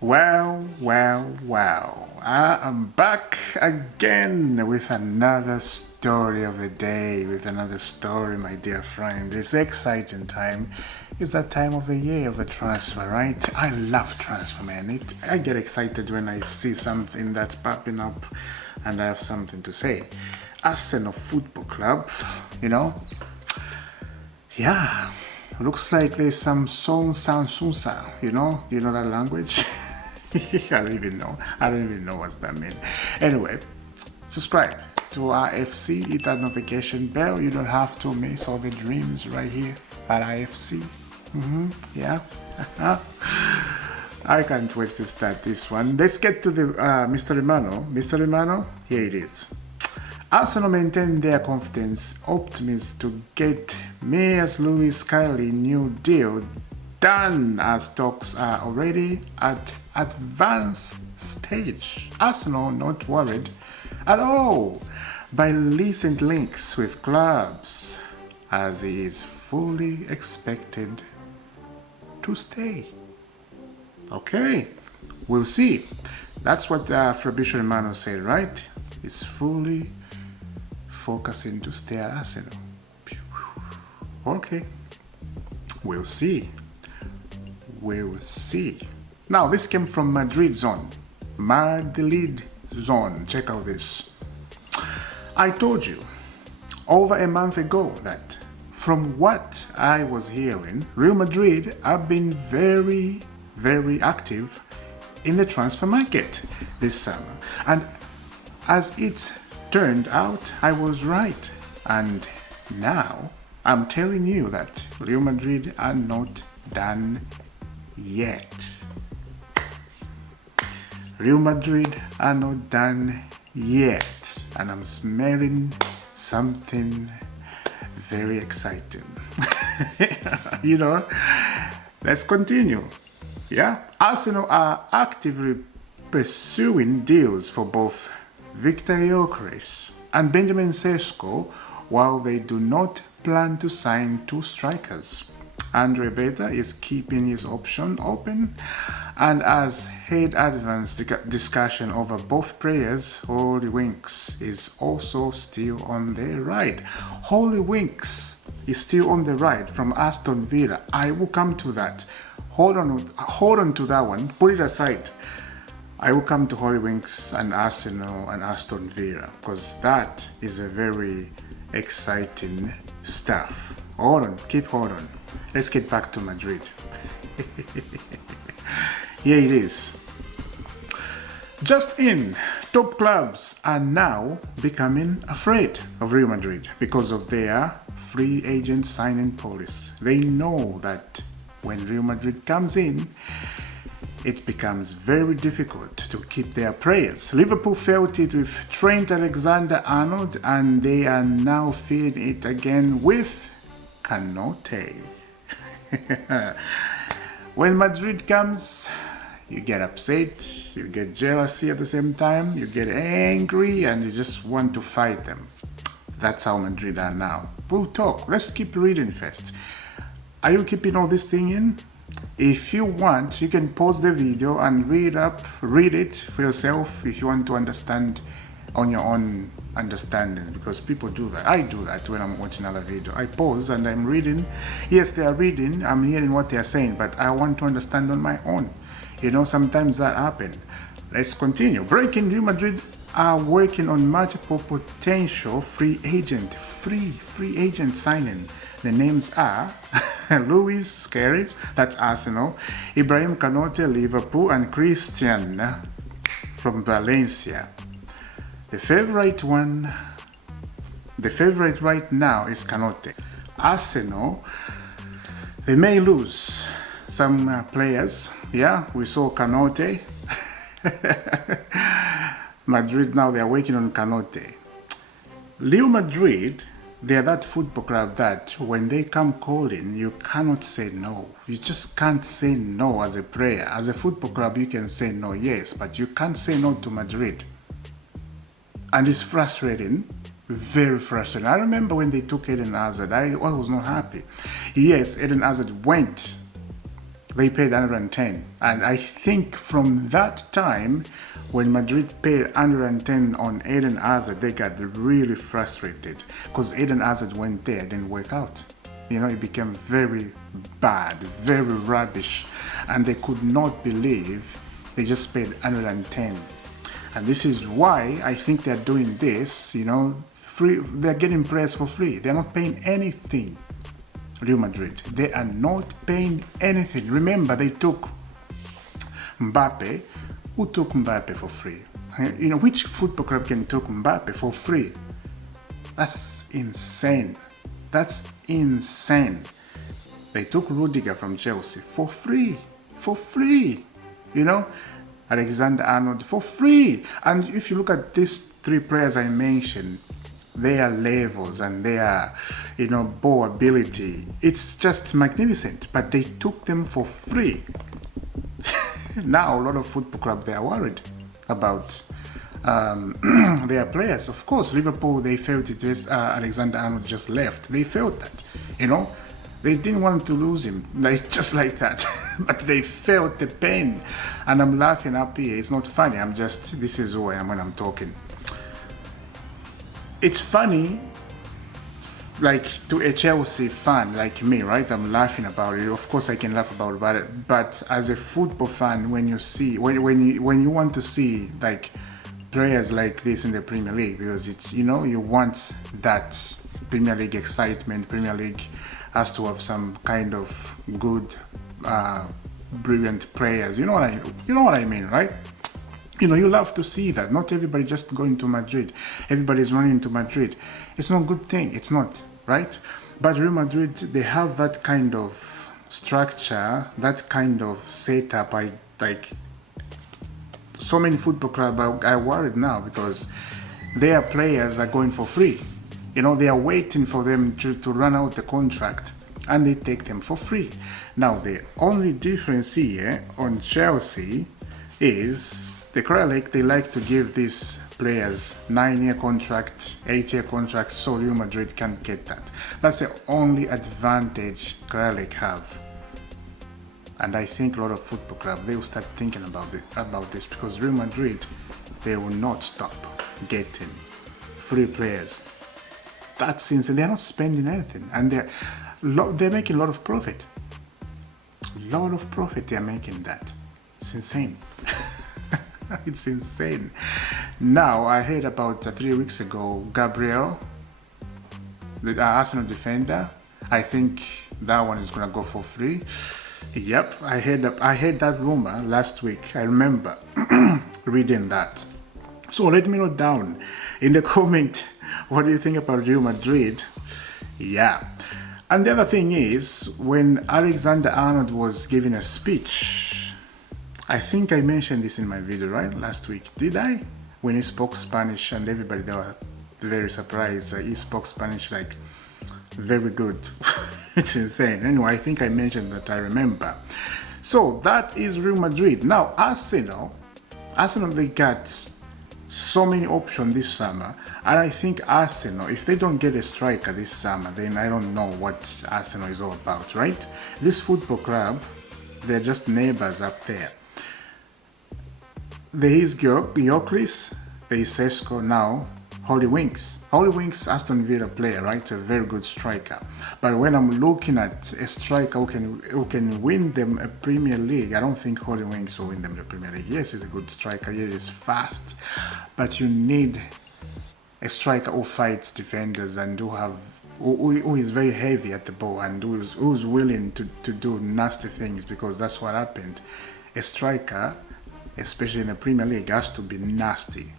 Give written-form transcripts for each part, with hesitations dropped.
Well. I am back again with another story of the day, with another story, my dear friend. It's exciting time. It's that time of the year of the transfer, right? I love transfer, man. I get excited when I see something that's popping up and I have something to say. Arsenal Football Club, you know? Yeah. Looks like there's some song sansusa, you know that language? I don't even know what's that mean. Anyway, subscribe to our FC, hit that notification bell. You don't have to miss all the dreams right here at IFC. Yeah. I can't wait to start this one. Let's get to the Mr. Romano. Mr. Romano, here it is. Arsenal maintain their confidence, optimism to get Mayor's Lewis Scully new deal done as talks are already at advanced stage. Arsenal not worried at all by recent links with clubs as he is fully expected to stay. Okay, we'll see. That's what Fabrizio Romano said, right? He's fully focusing to stay at Arsenal. Okay, we'll see. We'll see. Now, this came from Madrid zone. Madrid zone. Check out this. I told you over a month ago that from what I was hearing, Real Madrid have been very, very active in the transfer market this summer. And as it turned out, I was right. And now I'm telling you that Real Madrid are not done yet. Real Madrid are not done yet. And I'm smelling something very exciting. Let's continue. Yeah, Arsenal are actively pursuing deals for both Victor Gyökeres and Benjamin Sesko, while they do not plan to sign two strikers. Andre Beta is keeping his option open, and as head advanced discussion over both players, Holy Winks is also still on the ride. Holy Winks is still on the ride from Aston Villa. I will come to that. Hold on to that one. Put it aside. I will come to Holy Winks and Arsenal and Aston Villa because that is a very exciting stuff. Hold on, keep hold on. Let's get back to Madrid. Here it is. Just in, top clubs are now becoming afraid of Real Madrid because of their free agent signing policy. They know that when Real Madrid comes in, it becomes very difficult to keep their players. Liverpool felt it with Trent Alexander-Arnold, and they are now feeling it again with Konate. When Madrid comes, you get upset, you get jealousy at the same time, you get angry, and you just want to fight them. That's how Madrid are now. We'll talk. Let's keep reading first. Are you keeping all this thing in? If you want, you can pause the video and read it for yourself if you want to understand on your own understanding, because people do that. I do that when I'm watching another video. I pause and I'm reading. Yes, they are reading, I'm hearing what they are saying, but I want to understand on my own. Sometimes that happens. Let's continue. Breaking: Real Madrid are working on multiple potential free agent signing. The names are Lewis Scully, that's Arsenal, Ibrahim Konate, Liverpool, and Christian from Valencia. The favorite right now is Konate. Arsenal, they may lose some players. Yeah, we saw Konate. Madrid now, they are working on Konate. Real Madrid, they are that football club that when they come calling, you cannot say no. You just can't say no as a player. As a football club, you can say no, yes, but you can't say no to Madrid. And it's frustrating, very frustrating. I remember when they took Eden Hazard, I was not happy. Yes, Eden Hazard went They paid 110. And I think from that time, when Madrid paid 110 on Eden Hazard, they got really frustrated because Eden Hazard went there, didn't work out. You know, it became very bad, very rubbish. And they could not believe they just paid 110. And this is why I think they're doing this, you know, free. They're getting players for free. They're not paying anything. Real Madrid, they are not paying anything. Remember, they took Mbappe. Who took Mbappe for free? You know, which football club can take Mbappe for free? That's insane. That's insane. They took Rudiger from Chelsea for free. For free. You know, Alexander-Arnold for free. And if you look at these three players I mentioned, their levels and their, you know, ball ability, it's just magnificent. But they took them for free. Now a lot of football clubs, they are worried about their players. Of course, Liverpool, they felt it was Alexander-Arnold just left. They felt that, you know, they didn't want to lose him, like just like that. But they felt the pain. And I'm laughing up here. It's not funny. I'm just, this is who I am when I'm talking. It's funny, like, to a Chelsea fan like me, right? I'm laughing about it. Of course I can laugh about it, but as a football fan, when you see, when you want to see like players like this in the Premier League, because it's, you know, you want that Premier League excitement. Premier League has to have some kind of good, brilliant players. You know what I mean, right? You know, you love to see that. Not everybody just going to Madrid. Everybody's running to Madrid. It's not a good thing. It's not, right? But Real Madrid, they have that kind of structure, that kind of setup. Like, so many football clubs are worried now because their players are going for free. You know, they are waiting for them to run out the contract, and they take them for free. Now, the only difference here on Chelsea is the Premier League, they like to give these players 9-year contract, 8-year contract, so Real Madrid can't get that. That's the only advantage Premier League have. And I think a lot of football clubs, they will start thinking about this because Real Madrid, they will not stop getting free players. That's insane. They're not spending anything, and they're making a lot of profit. A lot of profit they're making that. It's insane. It's insane. Now, I heard about 3 weeks ago, Gabriel, the Arsenal defender. I think that one is gonna go for free. Yep, I heard that rumor last week. I remember reading that. So let me know down in the comment, what do you think about Real Madrid? Yeah. And the other thing is, when Alexander-Arnold was giving a speech, I think I mentioned this in my video, right? Last week. Did I? When he spoke Spanish, and everybody, they were very surprised. He spoke Spanish like very good. It's insane. Anyway, I think I mentioned that, I remember. So that is Real Madrid. Now, Arsenal, they got so many options this summer. And I think Arsenal, if they don't get a striker this summer, then I don't know what Arsenal is all about, right? This football club, they're just neighbors up there. There is Gyökeres, there is Sesko, now Holy Winks. Holy Winks, Aston Villa player, right? A very good striker. But when I'm looking at a striker who can win them a Premier League, I don't think Holy Winks will win them the Premier League. Yes, he's a good striker. Yes, he's fast. But you need a striker who fights defenders and who is very heavy at the ball and who's willing to do nasty things, because that's what happened. A striker, especially in the Premier League, has to be nasty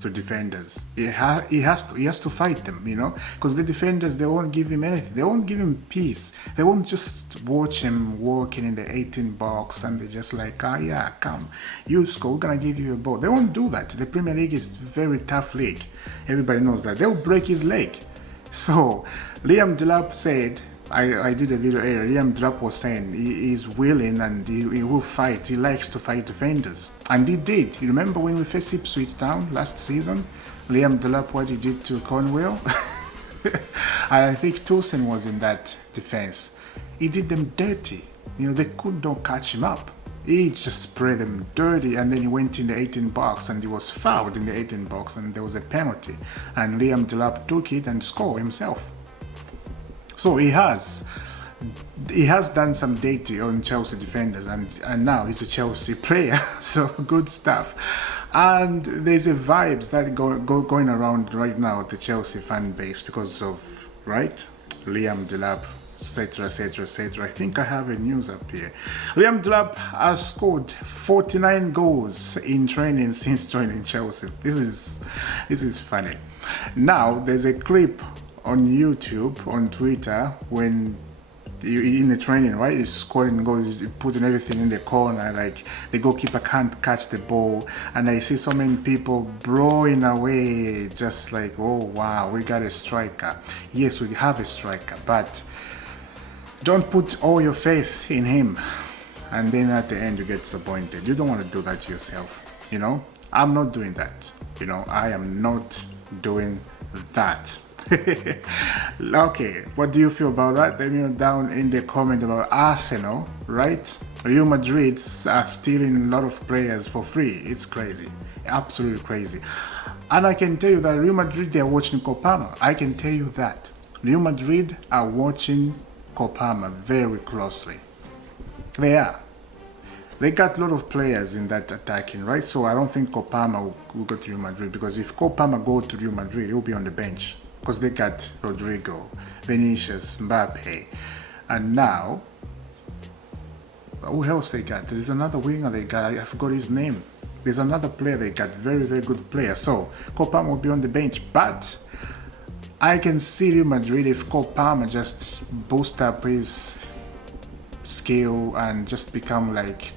to defenders. He has to fight them, you know, because the defenders, they won't give him anything. They won't give him peace. They won't just watch him walking in the 18 box and they're just like, yeah, come, you score, we're gonna give you a ball. They won't do that. The Premier League is a very tough league. Everybody knows that. They'll break his leg. So Liam Delap said, I did a video earlier, Liam Delap was saying he is willing and he will fight. He likes to fight defenders. And he did. You remember when we faced Ipswich Town last season? Liam Delap, what he did to Cornwall? I think Toussaint was in that defense. He did them dirty. They could not catch him up. He just sprayed them dirty, and then he went in the 18 box and he was fouled in the 18 box, and there was a penalty. And Liam Delap took it and scored himself. So he has done some dirty on Chelsea defenders, and now he's a Chelsea player. So good stuff. And there's a vibes that going around right now at the Chelsea fan base because of, right, Liam Delap, etc, etc, etc. I think I have a news up here. Liam Delap has scored 49 goals in training since joining Chelsea. This is funny. Now there's a clip on YouTube, on Twitter, when in the training, right, he's scoring goals, he's putting everything in the corner, like the goalkeeper can't catch the ball, and I see so many people blowing away, just like, oh wow, we got a striker. Yes, we have a striker, but don't put all your faith in him, and then at the end you get disappointed. You don't want to do that to yourself, I'm not doing that, I am not doing that. Okay, what do you feel about that? Let me know down in the comment about Arsenal, right? Real Madrid are stealing a lot of players for free. It's crazy, absolutely crazy. And I can tell you that Real Madrid, they are watching Kopama. I can tell you that Real Madrid are watching Kopama very closely. They are. They got a lot of players in that attacking, right? So I don't think Kopama will go to Real Madrid, because if Kopama go to Real Madrid, he'll be on the bench. Because they got Rodrigo, Vinicius, Mbappe, and now, who else they got? There's another winger they got, I forgot his name. There's another player they got, very, very good player. So, Kopama will be on the bench, but I can see Real Madrid if Kopama just boost up his skill and just become like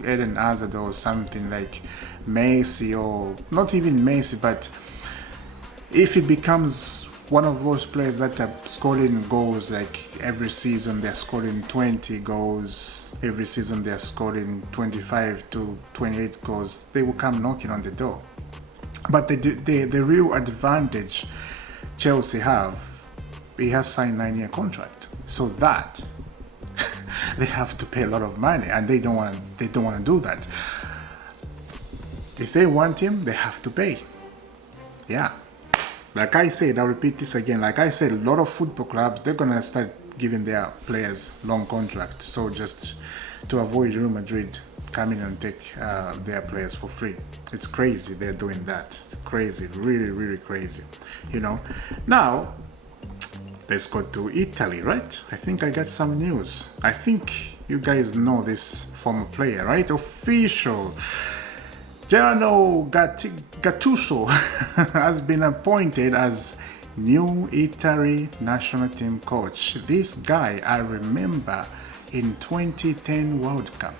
Eden Hazard or something, like Messi, or not even Messi, but if he becomes one of those players that are scoring goals, like every season they're scoring 20 goals, every season they're scoring 25 to 28 goals, they will come knocking on the door. But the real advantage Chelsea have, he has signed a 9-year contract, so that they have to pay a lot of money, and they don't want to do that. If they want him, they have to pay. Yeah. Like I said, I'll repeat this again. Like I said, a lot of football clubs, they're going to start giving their players long contracts. So just to avoid Real Madrid coming and take their players for free. It's crazy they're doing that. It's crazy, really, really crazy. Now, let's go to Italy, right? I think I got some news. I think you guys know this former player, right? Official. Gerardo Gattuso has been appointed as new Italy national team coach. This guy, I remember in 2010 World Cup.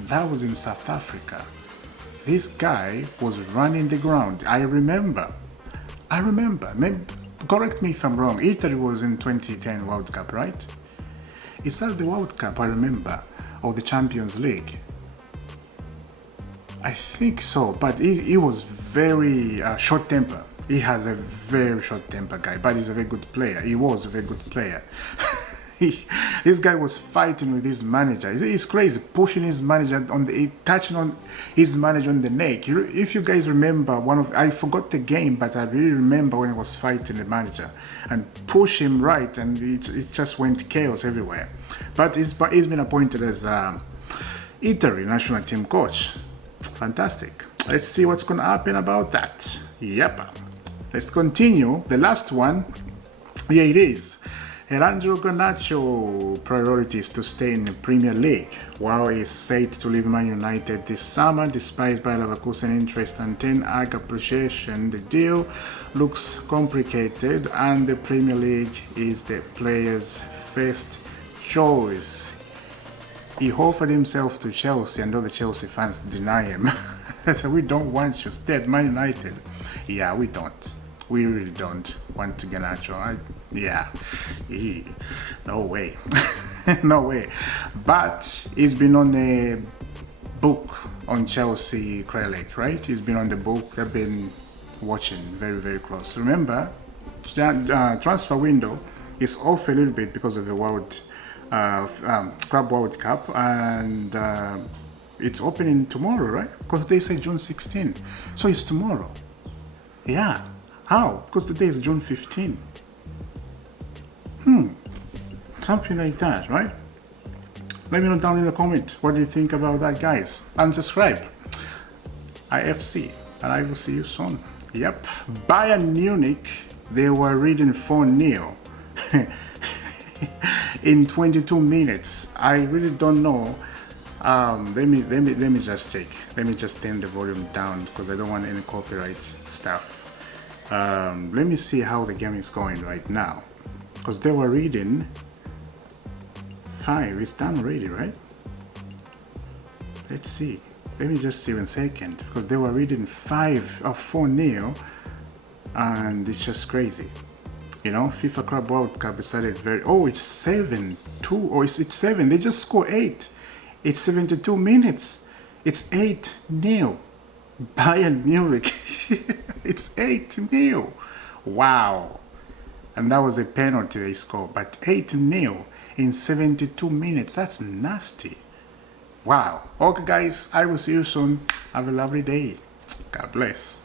That was in South Africa. This guy was running the ground. I remember. Maybe, correct me if I'm wrong. Italy was in 2010 World Cup, right? Is that the World Cup I remember? Or the Champions League? I think so, but he was very short temper. He has a very short temper guy, but he's a very good player. He was a very good player. This guy was fighting with his manager. He's crazy, pushing his manager touching on his manager on the neck. If you guys remember I forgot the game, but I really remember when he was fighting the manager and push him right, and it just went chaos everywhere. But he's been appointed as Italy national team coach. Fantastic. Let's see what's going to happen about that. Yep. Let's continue. The last one. Here it is. Alejandro Garnacho priorities to stay in the Premier League, while he is set to leave Man United this summer despite Bayer Leverkusen interest and Ten Hag appreciation. The deal looks complicated, and the Premier League is the player's first choice. He offered himself to Chelsea, and all the Chelsea fans deny him. So we don't want you. Stay at Man United. Yeah, we don't. We really don't want Garnacho. No way. No way. But he's been on a book on Chelsea Krellick, right? He's been on the book. They've been watching very, very close. Remember, transfer window is off a little bit because of the World Club World Cup, and it's opening tomorrow, right? Because they say June 16, so it's tomorrow. Yeah. How? Because today is June 15. Something like that, right? Let me know down in the comment. What do you think about that, guys? And subscribe. IFC, and I will see you soon. Yep. Bayern Munich, they were reading 4-0 in 22 minutes. I really don't know. Let me just check. Let me just turn the volume down because I don't want any copyright stuff. Let me see how the game is going right now, because they were reading 5. It's done already, right? Let's see. Let me just see 1 second, because they were reading 5 or 4-0, and it's just crazy. You know, FIFA Club World Cup decided very. Oh, it's 7-2. Oh, it's 7. They just scored 8. It's 72 minutes. It's 8-0. Bayern Munich. It's 8-0. Wow. And that was a penalty they scored. But 8-0 in 72 minutes. That's nasty. Wow. Okay, guys. I will see you soon. Have a lovely day. God bless.